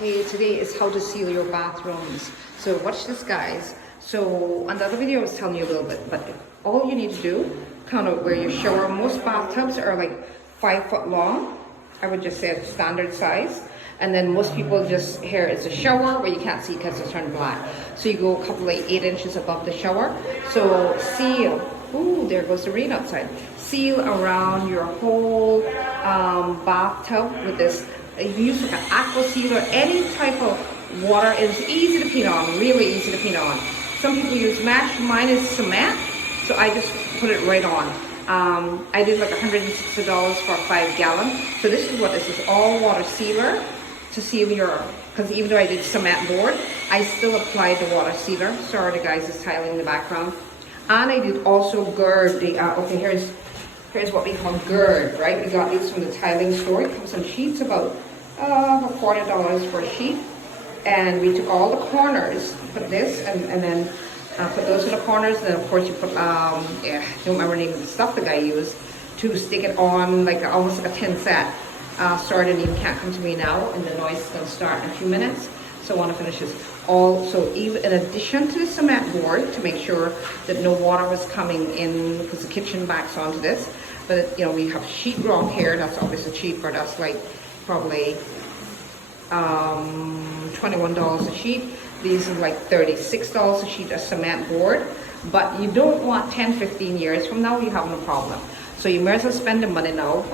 Hey, today is how to seal your bathrooms. So watch this, guys. So on the other video I was telling you a little bit, but all you need to do, kind of where your shower, most bathtubs are like 5 foot long. I would just say it's standard size. And then most people just, here is a shower where you can't see because it's turned black. So you go a couple like 8 inches above the shower. So seal, ooh, there goes the rain outside. Seal around your whole bathtub with this. You use like an aqua seal or any type of water. It's easy to paint on, really easy to paint on. Some people use mesh, mine is cement, so I just put it right on. I did like $160 for a 5 gallon. So this is what this is, all water sealer to seal your, because even though I did cement board, I still applied the water sealer. Sorry the guys is tiling in the background. And I did also gird the, okay, here's what we call gird, right? We got these from the tiling store. It comes in sheets about $40 for a sheet. And we took all the corners, put this, and then put those in the corners. And then of course you put, I don't remember the name of the stuff the guy used to stick it on, like almost like a tin set. Sorry, the name can't come to me now, and the noise is going to start in a few minutes. So I want to finish this. So even in addition to the cement board, to make sure that no water was coming in, because the kitchen backs onto this. But you know, we have sheetrock here. That's obviously cheaper. That's like probably $21 a sheet. These are like $36 a sheet of cement board. But you don't want 10-15 years from now you have no problem. So you might as well spend the money now,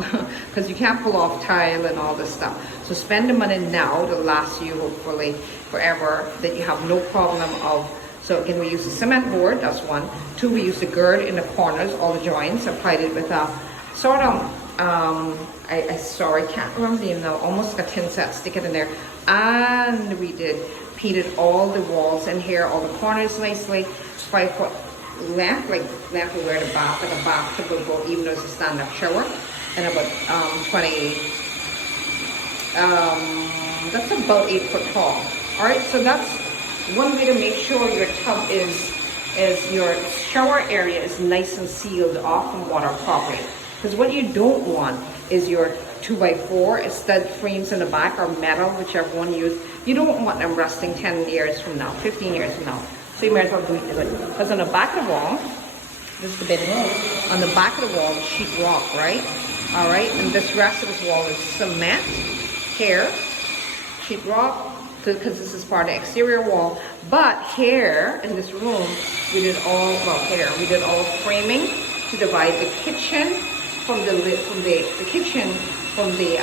because you can't pull off tile and all this stuff. So spend the money now to last you hopefully forever, that you have no problem of. So again, we use the cement board, that's one. 2, we use the gird in the corners, all the joints. Applied it with a sort of, I can't remember the name now, almost like a tin set, stick it in there. And we painted all the walls in here, all the corners nicely, 5 foot length, like length of where the bath, like a bathtub will go, even though it's a stand-up shower. And about that's about 8 foot tall. All right, so that's one way to make sure your tub is your shower area is nice and sealed off from water properly. Because what you don't want is your 2x4 stud frames in the back, or metal, whichever one you use. You don't want them rusting 10 years from now, 15 years from now. So you might as well do it. Because on the back of the wall, this is the bit on the back of the wall is sheetrock, right? All right, and this rest of this wall is cement here, sheetrock, because this is part of the exterior wall. But here in this room, we did all framing to divide the kitchen from the kitchen from the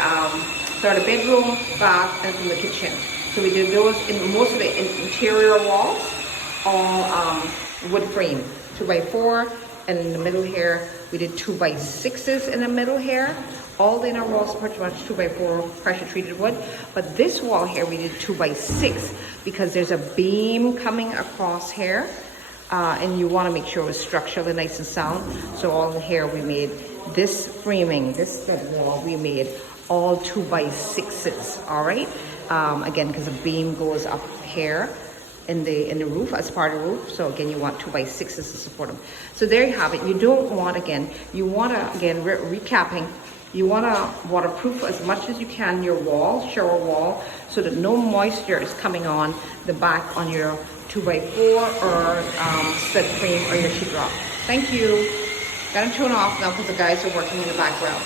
bedroom, bath, and from the kitchen. So we did those in most of the interior walls, all wood frame, 2x4, and in the middle here we did 2x6s in the middle here. All the inner walls pretty much 2x4 pressure treated wood, but this wall here we did 2x6 because there's a beam coming across here, and you want to make sure it was structurally nice and sound. So all in here we made this framing, this stud wall we made all 2x6s. All right, again, because the beam goes up here in the roof as part of the roof. So again, you want 2x6s to support them. So there you have it. You don't want, you want to, recapping, you want to waterproof as much as you can your wall, shower wall, so that no moisture is coming on the back on your 2x4 or stud frame or your sheetrock. Thank you. Gotta turn off now because the guys are working in the background.